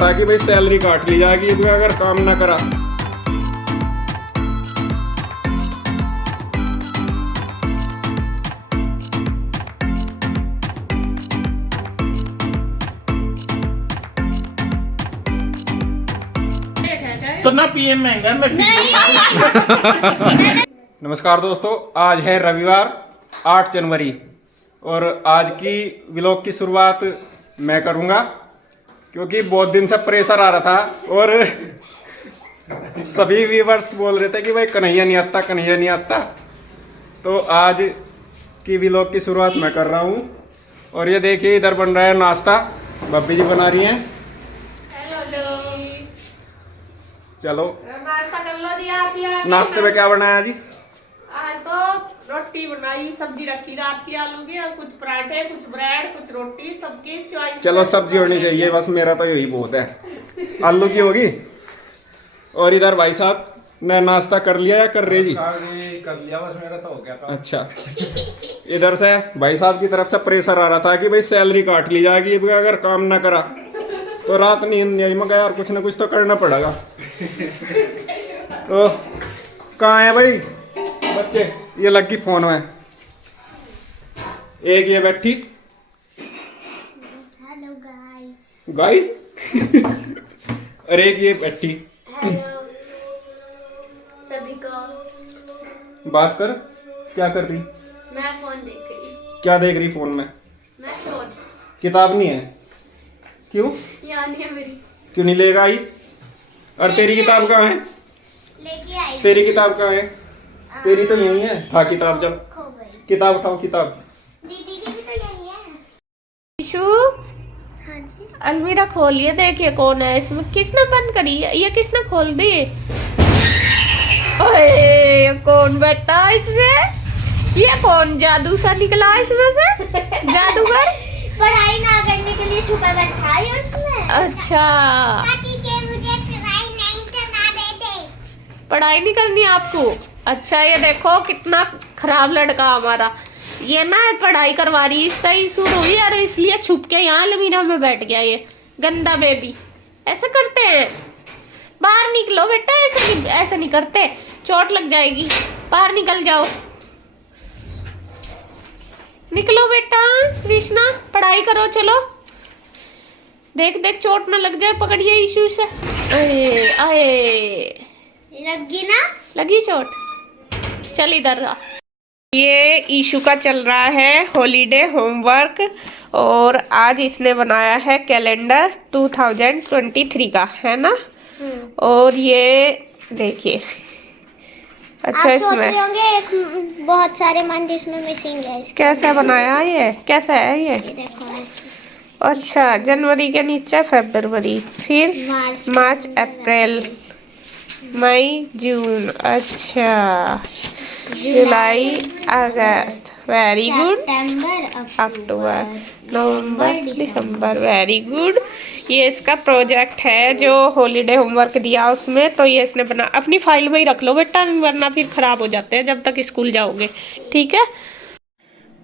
ताकि भाई सैलरी काट ली जाएगी अगर काम ना करा। तो ना पीएम महंगा मैं नमस्कार दोस्तों, आज है रविवार 8 जनवरी और आज की व्लॉग की शुरुआत मैं करूंगा क्योंकि बहुत दिन से प्रेशर आ रहा था और सभी व्यूवर्स बोल रहे थे कि भाई कन्हैया नहीं आता, कन्हैया नहीं आता। तो आज की व्लॉग की शुरुआत मैं कर रहा हूँ और ये देखिए इधर बन रहा है नाश्ता, बब्बी जी बना रही हैं। चलो नाश्ता कर लो जी आप यार। नाश्ते में क्या बनाया जी? आज तो रोटी बनाई, सब्जी रखी रात की आलू की और कुछ पराठे, कुछ ब्रेड, कुछ रोटी, सबकी चॉइस। चलो सब्जी होनी चाहिए, बस मेरा तो यही बहुत है। आलू की होगी। और इधर भाई साहब ने नाश्ता कर लिया या कर रहे जी? कर लिया, बस मेरा तो हो गया था। अच्छा, इधर से भाई साहब की तरफ से प्रेशर आ रहा था कि भाई सैलरी काट ली जाएगी अगर काम ना करा। तो रात नींद नहीं आई, मगर यार कुछ ना कुछ तो करना पड़ेगा। तो कहाँ है भाई बच्चे? ये लगी फोन में, एक ये बैठी हेलो गाइस। गाइस और एक ये बैठी। हेलो सभी को। बात कर, क्या कर रही? मैं फोन देख रही। क्या देख रही फोन में? मैं शॉर्ट्स। किताब नहीं है? क्यों याद नहीं है मेरी। क्यों नहीं लेगा आई? और तेरी किताब कहाँ है? लेके आई। तेरी किताब कहाँ है? तेरी तो यही है। हाँ किताब, चल खो गई। किताब उठाओ किताब। दीदी की भी तो यही है। ईशु, हाँ जी। अलमीरा खोलिए, देखिए कौन है इसमें। किसने बंद करी है? ये किसने खोल दी? ओए, ये कौन बैठा है इसमें? ये कौन जादू सा निकला इसमें से? जादूगर। पढ़ाई ना करने के लिए छुपा बैठा है उसमें। अच्छा, ताकि जे मुझे पढ़ाई नहीं करना दे। पढ़ाई नहीं करनी आपको? अच्छा, ये देखो कितना खराब लड़का हमारा। ये ना पढ़ाई करवा रही, सही शुरू हुई और इसलिए छुप के यहाँ अलमीरा में बैठ गया। ये गंदा बेबी ऐसे करते हैं। बाहर निकलो बेटा, ऐसे नहीं करते, चोट लग जाएगी। बाहर निकल जाओ, निकलो बेटा। कृष्णा, पढ़ाई करो, चलो। देख देख चोट ना लग जाए, पकड़िए ईशु से। अरे आए, लगी ना? लगी चोट? चल इधर आ। ये ईशु का चल रहा है हॉलीडे होमवर्क और आज इसने बनाया है कैलेंडर 2023 का, है ना? और ये देखिए, अच्छा आप सोच इसमें रहे होंगे एक बहुत सारे मंथ इसमें मिसिंग है। इसके कैसा बनाया है? ये कैसा है ये? देखो ऐसे। अच्छा, जनवरी के नीचे फरवरी, फिर मार्च, अप्रैल, मई, जून, अच्छा, जुलाई, अगस्त, वेरी गुड, सितंबर, अक्टूबर, नवंबर, दिसंबर, वेरी गुड। ये इसका प्रोजेक्ट है जो हॉलीडे होमवर्क दिया उसमें, तो ये इसने बना। अपनी फाइल में ही रख लो बेटा, वरना फिर खराब हो जाते हैं जब तक स्कूल जाओगे, ठीक है?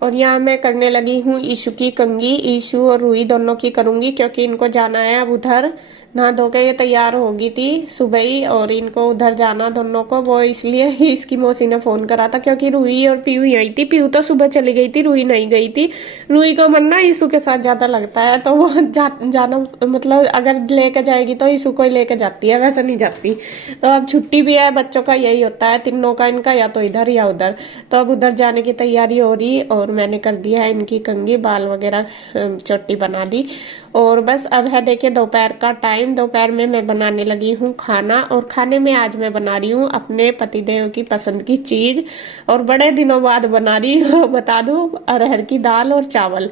और यहाँ मैं करने लगी हूँ ईशु की कंघी। ईशु और रूही दोनों की करूंगी क्योंकि इनको जाना है अब उधर। नहा धो के ये तैयार होगी थी सुबह ही और इनको उधर जाना दोनों को, वो इसलिए ही इसकी मौसी ने फोन करा था क्योंकि रूही और पीयू यही थी। पीयू तो सुबह चली गई थी, रूही नहीं गई थी। रूही को मन ना ईशु के साथ ज्यादा लगता है, तो वो जाना मतलब अगर लेके जाएगी तो ईशु को ही लेके जाती है, वैसे नहीं जाती। तो अब छुट्टी भी है, बच्चों का यही होता है तीनों का, इनका या तो इधर या उधर। तो अब उधर जाने की तैयारी हो रही और मैंने कर दिया है इनकी कंघी, बाल वगैरह चोटी बना दी। और बस अब है देखिए दोपहर का टाइम। दोपहर में मैं बनाने लगी हूँ खाना और खाने में आज मैं बना रही हूँ अपने पतिदेव की पसंद की चीज और बड़े दिनों बाद बना रही हूँ, बता दूं, अरहर की दाल और चावल।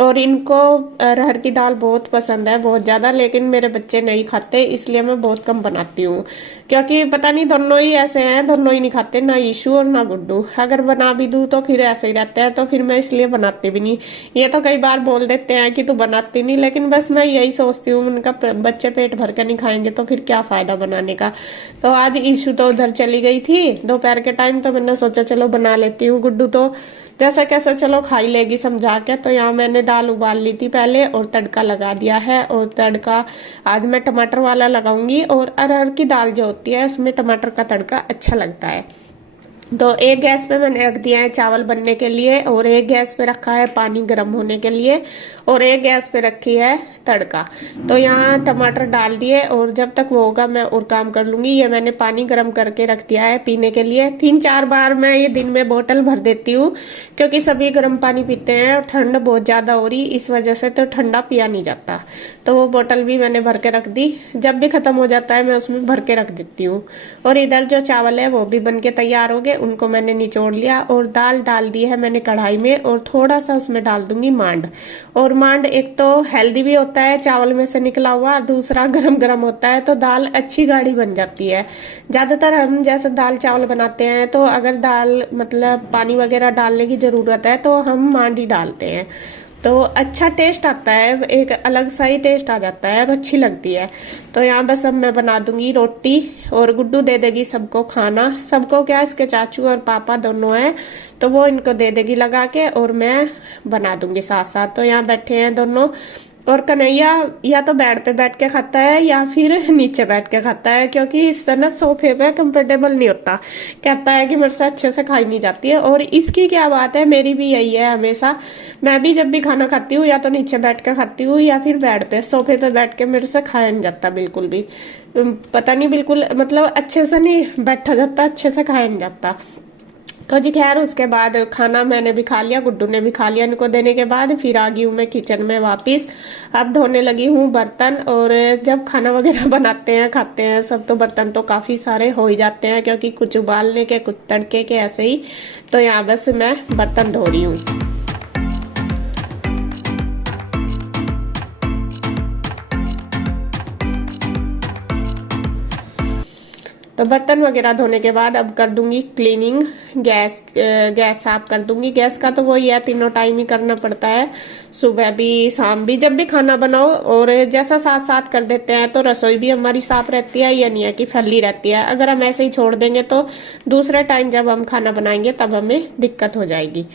और इनको अरहर की दाल बहुत पसंद है, बहुत ज्यादा, लेकिन मेरे बच्चे नहीं खाते इसलिए मैं बहुत कम बनाती हूँ क्योंकि पता नहीं दोनों ही ऐसे हैं, दोनों ही नहीं खाते, ना ईशु और ना गुड्डू। अगर बना भी दूं तो फिर ऐसे ही रहते हैं, तो फिर मैं इसलिए बनाती भी नहीं। ये तो कई बार बोल देते हैं कि तू बनाती नहीं, लेकिन बस मैं यही सोचती हूँ उनका बच्चे पेट भर कर नहीं खाएंगे तो फिर क्या फायदा बनाने का। तो आज ईशु तो उधर चली गई थी दोपहर के टाइम, तो मैंने सोचा चलो बना लेती हूँ। गुड्डू तो जैसा कैसे चलो खा ही लेगी समझा के। तो यहाँ मैंने दाल उबाल ली थी पहले और तड़का लगा दिया है। और तड़का आज मैं टमाटर वाला लगाऊंगी, और अरहर की दाल जो होती है उसमें टमाटर का तड़का अच्छा लगता है। तो एक गैस पे मैंने रख दिया है चावल बनने के लिए, और एक गैस पे रखा है पानी गर्म होने के लिए, और एक गैस पे रखी है तड़का। तो यहाँ टमाटर डाल दिए, और जब तक वो होगा मैं और काम कर लूंगी। ये मैंने पानी गर्म करके रख दिया है पीने के लिए। 3-4 बार मैं ये दिन में बोतल भर देती हूँ, क्योंकि सभी गर्म पानी पीते हैं और ठंड बहुत ज्यादा हो रही इस वजह से, तो ठंडा पिया नहीं जाता। तो वो बोतल भी मैंने भर के रख दी, जब भी खत्म हो जाता है मैं उसमें भर के रख देती हूँ। और इधर जो चावल है वो भी बन के तैयार हो गए, उनको मैंने निचोड़ लिया। और दाल डाल दी है मैंने कढ़ाई में, और थोड़ा सा उसमें डाल दूंगी मांड। और मांड एक तो हेल्दी भी होता है चावल में से निकला हुआ, दूसरा गरम गरम होता है, तो दाल अच्छी गाढ़ी बन जाती है। ज्यादातर हम जैसे दाल चावल बनाते हैं तो अगर दाल मतलब पानी वगैरह डालने की जरूरत है तो हम मांड ही डालते हैं, तो अच्छा टेस्ट आता है, एक अलग सा ही टेस्ट आ जाता है और अच्छी लगती है। तो यहाँ बस अब मैं बना दूंगी रोटी, और गुड्डू दे देगी सबको खाना। सबको क्या, इसके चाचू और पापा दोनों हैं, तो वो इनको दे देगी लगा के, और मैं बना दूंगी साथ साथ। तो यहाँ बैठे हैं दोनों, और कन्हैया या तो बेड पे बैठ के खाता है या फिर नीचे बैठ के खाता है, क्योंकि इस तरह सोफे पे कंफर्टेबल नहीं होता। कहता है कि मेरे से अच्छे से खाई नहीं जाती है। और इसकी क्या बात है, मेरी भी यही है हमेशा। मैं भी जब भी खाना खाती हूँ या तो नीचे बैठ के खाती हूँ या फिर बेड पे, सोफे पे बैठ के मेरे से खाया नहीं जाता बिल्कुल भी। पता नहीं, बिल्कुल मतलब अच्छे से नहीं बैठा जाता, अच्छे से खाया नहीं जाता। तो जी खैर, उसके बाद खाना मैंने भी खा लिया, गुड्डू ने भी खा लिया। इनको देने के बाद फिर आ गई हूँ मैं किचन में वापस। अब धोने लगी हूँ बर्तन। और जब खाना वगैरह बनाते हैं खाते हैं सब, तो बर्तन तो काफी सारे हो ही जाते हैं, क्योंकि कुछ उबालने के कुछ तड़के के ऐसे ही। तो यहाँ बस मैं बर्तन धो रही हूँ। तो बर्तन वगैरह धोने के बाद अब कर दूंगी क्लीनिंग, गैस साफ कर दूंगी। गैस का तो वही है, तीनों टाइम ही करना पड़ता है, सुबह भी शाम भी, जब भी खाना बनाओ। और जैसा साथ साथ कर देते हैं तो रसोई भी हमारी साफ रहती है, ये नहीं है कि फैली रहती है। अगर हम ऐसे ही छोड़ देंगे तो दूसरे टाइम जब हम खाना बनाएंगे तब हमें दिक्कत हो जाएगी।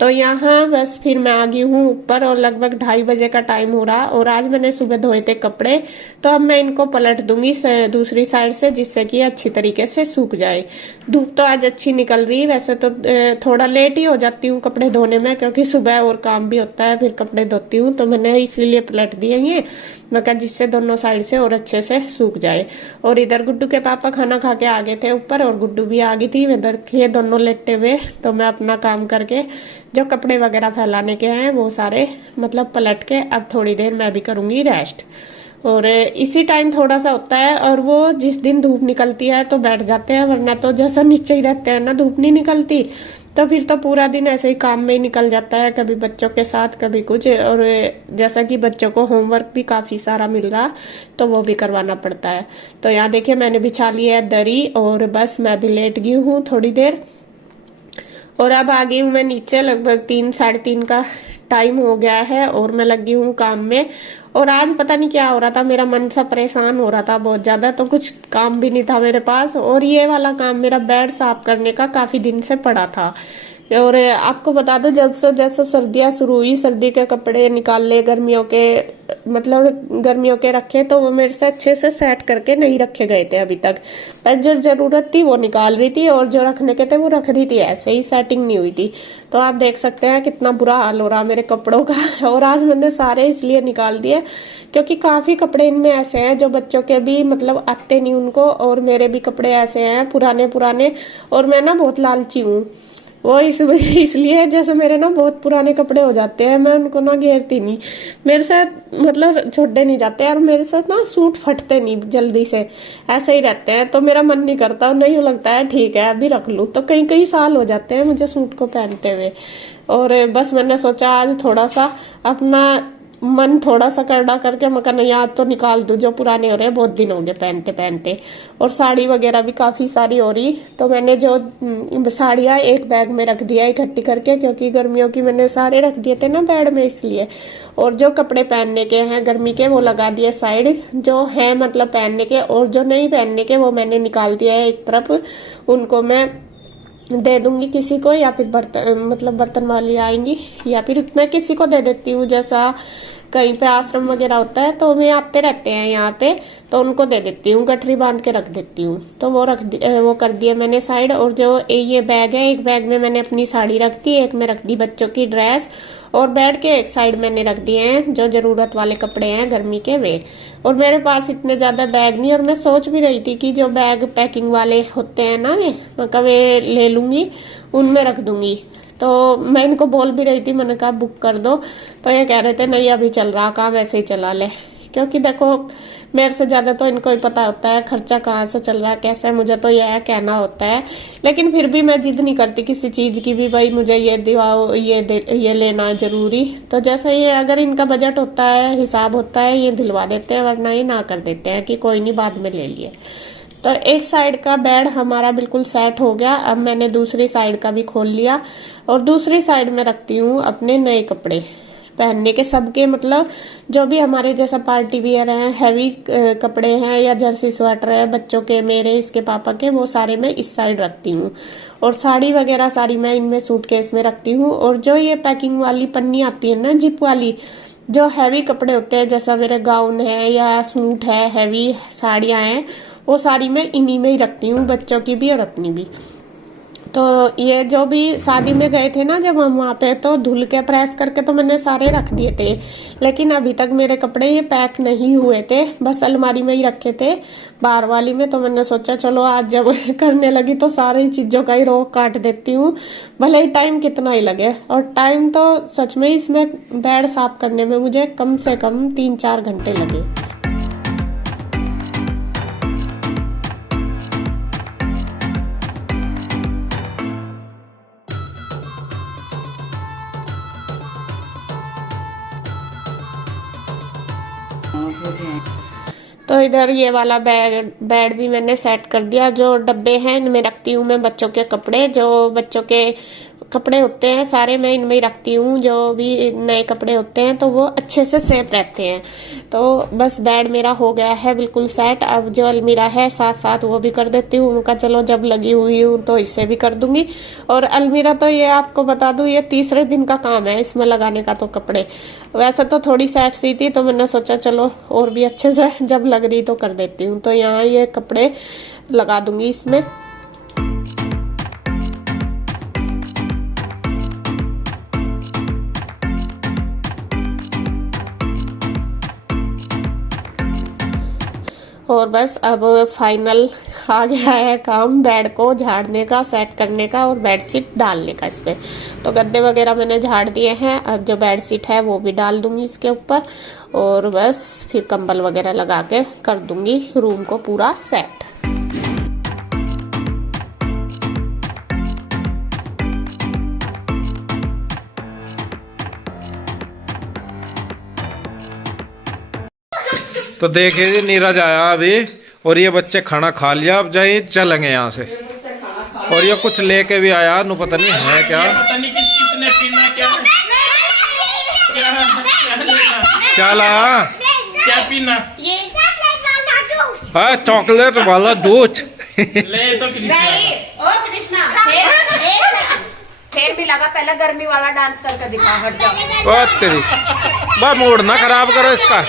तो यहाँ बस फिर मैं आ गई हूँ ऊपर, और लगभग 2:30 बजे का टाइम हो रहा। और आज मैंने सुबह धोए थे कपड़े, तो अब मैं इनको पलट दूंगी दूसरी साइड से, जिससे कि अच्छी तरीके से सूख जाए। धूप तो आज अच्छी निकल रही, वैसे तो थोड़ा लेट ही हो जाती हूँ कपड़े धोने में, क्योंकि सुबह और काम भी होता है, फिर कपड़े धोती हूँ। तो मैंने इसीलिए पलट दिए ये, मैं कहा जिससे दोनों साइड से और अच्छे से सूख जाए। और इधर गुड्डू के पापा खाना खा के आ गए थे ऊपर, और गुड्डू भी आ गई थी इधर, ये दोनों लेटे हुए। तो मैं अपना काम करके जो कपड़े वगैरह फैलाने के हैं वो सारे मतलब पलट के अब थोड़ी देर मैं भी करूंगी रेस्ट। और इसी टाइम थोड़ा सा होता है, और वो जिस दिन धूप निकलती है तो बैठ जाते हैं, वरना तो जैसा नीचे ही रहते हैं ना, धूप नहीं निकलती, तो फिर तो पूरा दिन ऐसे ही काम में ही निकल जाता है, कभी बच्चों के साथ कभी कुछ। और जैसा कि बच्चों को होमवर्क भी काफी सारा मिल रहा, तो वो भी करवाना पड़ता है। तो यहाँ देखिए मैंने बिछा ली है दरी, और बस मैं भी लेट गई हूँ थोड़ी देर। और अब आ गई हूँ मैं नीचे, लगभग 3-3:30 का टाइम हो गया है, और मैं लगी हूँ काम में। और आज पता नहीं क्या हो रहा था, मेरा मन सा परेशान हो रहा था बहुत ज्यादा, तो कुछ काम भी नहीं था मेरे पास। और ये वाला काम मेरा बेड साफ करने का काफी दिन से पड़ा था। और आपको बता दो, जब से जैसे सर्दियां शुरू हुई, सर्दी के कपड़े निकाल ले, गर्मियों के मतलब गर्मियों के रखे, तो वो मेरे से अच्छे से सेट करके नहीं रखे गए थे अभी तक। पर जो जरूरत थी वो निकाल रही थी, और जो रखने के थे वो रख रही थी, ऐसे ही सेटिंग नहीं हुई थी। तो आप देख सकते हैं कितना बुरा हाल हो रहा मेरे कपड़ों का। और आज मैंने सारे इसलिए निकाल दिए क्योंकि काफी कपड़े इनमें ऐसे हैं जो बच्चों के भी मतलब आते नहीं उनको, और मेरे भी कपड़े ऐसे हैं पुराने पुराने। और मैं ना बहुत लालची हूँ, वो इसलिए जैसे मेरे ना बहुत पुराने कपड़े हो जाते हैं, मैं उनको ना घेरती नहीं, मेरे से मतलब छोड़े नहीं जाते, और मेरे साथ ना सूट फटते नहीं जल्दी से, ऐसे ही रहते हैं। तो मेरा मन नहीं करता, नहीं लगता है ठीक है अभी रख लूं, तो कई कई साल हो जाते हैं मुझे सूट को पहनते हुए। और बस मैंने सोचा आज थोड़ा सा अपना मन थोड़ा सा करड़ा करके मैं कहना याद तो निकाल दूं, जो पुराने हो रहे हैं, बहुत दिन हो गए पहनते पहनते। और साड़ी वगैरह भी काफी सारी हो रही, तो मैंने जो साड़ियां एक बैग में रख दिया इकट्ठी करके, क्योंकि गर्मियों की मैंने सारे रख दिए थे ना बेड में इसलिए। और जो कपड़े पहनने के हैं गर्मी के वो लगा दिए साइड, जो है मतलब पहनने के, और जो नहीं पहनने के वो मैंने निकाल दिया है एक तरफ, उनको मैं दे दूंगी किसी को, या फिर बर्तन वाली आएंगी, या फिर मैं किसी को दे देती हूँ। जैसा कहीं पे आश्रम वगैरह होता है तो वे आते रहते हैं यहाँ पे, तो उनको दे देती हूँ, गठरी बांध के रख देती हूँ। तो वो कर दिया मैंने साइड। और जो ये बैग है, एक बैग में मैंने अपनी साड़ी रख दी, एक में रख दी बच्चों की ड्रेस, और बेड के एक साइड मैंने रख दिए हैं जो जरूरत वाले कपड़े हैं गर्मी के वे। और मेरे पास इतने ज्यादा बैग नहीं, और मैं सोच भी रही थी कि जो बैग पैकिंग वाले होते हैं ना, मैं कभी ले लूंगी, उनमें रख दूंगी। तो मैं इनको बोल भी रही थी, मैंने कहा बुक कर दो, तो ये कह रहे थे नहीं अभी चल रहा काम, ऐसे ही चला ले। क्योंकि देखो मेरे से ज्यादा तो इनको ही पता होता है खर्चा कहाँ से चल रहा है, कैसा है, मुझे तो यह कहना होता है। लेकिन फिर भी मैं जिद नहीं करती किसी चीज की भी, भाई मुझे ये दिवाओ, ये लेना है जरूरी। तो जैसे ये अगर इनका बजट होता है, हिसाब होता है, ये दिलवा देते हैं, वरना ये ना कर देते हैं कि कोई नहीं बाद में ले लिए। तो एक साइड का बेड हमारा बिल्कुल सेट हो गया। अब मैंने दूसरी साइड का भी खोल लिया, और दूसरी साइड में रखती हूँ अपने नए कपड़े पहनने के, सबके मतलब जो भी हमारे जैसा पार्टी वियर है, हैवी कपड़े हैं, या जर्सी स्वेटर है बच्चों के, मेरे, इसके पापा के, वो सारे मैं इस साइड रखती हूँ। और साड़ी वगैरह सारी मैं इनमें सूटकेस में रखती हूँ। और जो ये पैकिंग वाली पन्नी आती है ना, जिप वाली, जो हैवी कपड़े होते हैं, जैसा मेरे गाउन है या सूट है, हैवी साड़ियां हैं, वो सारी मैं इन्हीं में ही रखती हूँ, बच्चों की भी और अपनी भी। तो ये जो भी शादी में गए थे ना जब हम वहाँ पे, तो धुल के प्रेस करके तो मैंने सारे रख दिए थे, लेकिन अभी तक मेरे कपड़े ये पैक नहीं हुए थे, बस अलमारी में ही रखे थे बाहर वाली में। तो मैंने सोचा चलो आज जब करने लगी तो सारी चीजों का ही रोक काट देती हूँ, भले ही टाइम कितना ही लगे। और टाइम तो सच में इसमें बेड साफ करने में मुझे कम से कम 3-4 घंटे लगे। तो इधर ये वाला बेड भी मैंने सेट कर दिया। जो डब्बे हैं इनमें रखती हूँ मैं बच्चों के कपड़े, जो बच्चों के कपड़े होते हैं सारे मैं इनमें ही रखती हूँ। जो भी नए कपड़े होते हैं तो वो अच्छे से सेफ रहते हैं। तो बस बेड मेरा हो गया है बिल्कुल सेट। अब जो अलमीरा है साथ साथ वो भी कर देती हूँ, उनका चलो जब लगी हुई हूँ तो इससे भी कर दूंगी। और अलमीरा तो ये आपको बता दूं ये तीसरे दिन का काम है इसमें लगाने का। तो कपड़े वैसे तो थोड़ी सेट सी थी, तो मैंने सोचा चलो और भी अच्छे से जब लग रही तो कर देती हूँ। तो यहाँ ये कपड़े लगा दूंगी इसमें। और बस अब फाइनल आ गया है काम बेड को झाड़ने का, सेट करने का और बेडशीट डालने का इस पे। तो गद्दे वगैरह मैंने झाड़ दिए हैं, अब जो बेडशीट है वो भी डाल दूंगी इसके ऊपर। और बस फिर कंबल वगैरह लगा के कर दूंगी रूम को पूरा सेट। तो देखिए नीरज आया अभी, और ये बच्चे खाना खा लिया, अब जाइए चलेंगे यहाँ से। और ये कुछ लेके भी आया, नु पता नहीं है क्या, पता नहीं किस किसने पीना क्या क्या लाया, क्या पीना हाँ चॉकलेट वाला दूध। ले तो ओ कृष्णा फिर भी लगा, पहले गर्मी वाला डांस करके दिखा, हट जाओ। ओ तेरी बा मूड ना खराब करो इसका,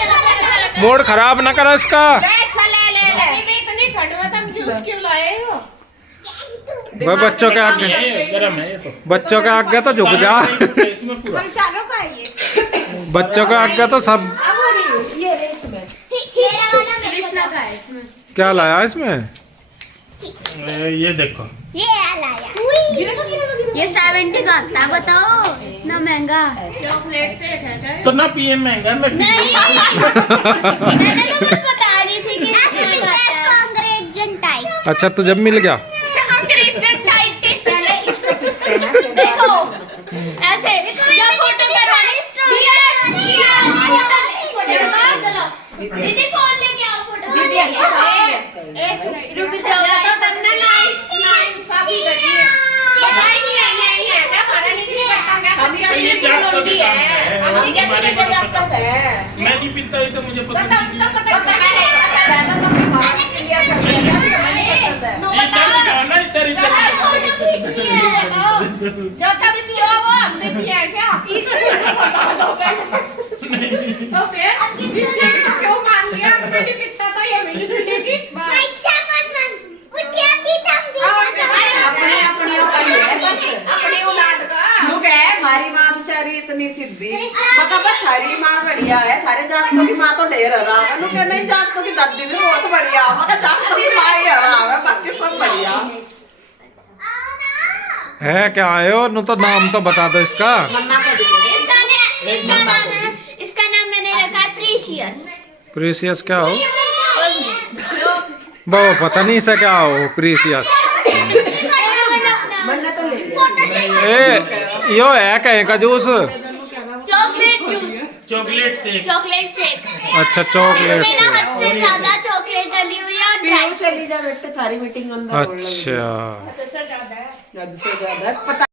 मूड खराब ना करो इसका। इतनी ठंड में तुम जूस क्यों लाए हो? वह बच्चों के आगे, गरम है ये तो। बच्चों के आगे तो झुक जा, इसमें पूरा हम चारों खाएंगे। बच्चों के आगे तो सब। ये इसमें कृष्णा का है इसमें। क्या लाया इसमें? ये देखो, ये 70 का आता है, बताओ इतना महंगा। चॉकलेट से है तो ना पिए महंगा, मैं मैंने तो बस बता रही थी कि ऐसे मिलता है इसको अंग्रेजन टाइप। अच्छा तो जब मिल गया अंग्रेजन टाइप के देखो ऐसे जब फोटो दीदी फोन लेके आओ, फोटो रुक जाओ। तो तन्ने नाइन साफी करी है। बताई नहीं है क्या खाना नहीं करता क्या? हम ये जात का है, हम कैसे पता जाता है? मैं नहीं पीता इसे, मुझे तो पसंद तब नहीं। तो पता मैंने पता तो फिर मार क्लियर कर दिया। इधर दिखाना, इधर इधर जो तभी पियो वो हमने पिया है क्या? इसे बता दो पहले। तो फिर इसे तो क्यों मान लिया? हमने नहीं पीता तो ये मिली जुलेगी। पैसा मन उठिया की दम दी अपनी अपनी औलाद है बस। अपनी औलाद का। लोग है हमारी माँ बेचारी इतनी सीधी मगर बस थारी माँ बढ़िया है थारे जातों की माँ तो ढेर हरा है लोग नहीं जातों की दादी भी बहुत बढ़िया मगर जातों की माँ ही हरा है बाकी सब बढ़िया है क्या आयो नु तो नाम तो बता दो इसका। मन्ना को दिखे इसका नाम मैंने रखा है प्रीशियस। प्रीसियस क्या हो वो पता नहीं इसे क्या हो प्रीसियस। मन्ना तो ले ले ए यो है कहीं का juice. Chocolate juice, chocolate shake. Chocolate shake. अच्छा चॉकलेट मेरा से। हद से ज्यादा चॉकलेट डली हुई है और पीओ चली जा बेटे थारी मीटिंग अंदर बोल लगी अच्छा हद से ज्यादा पता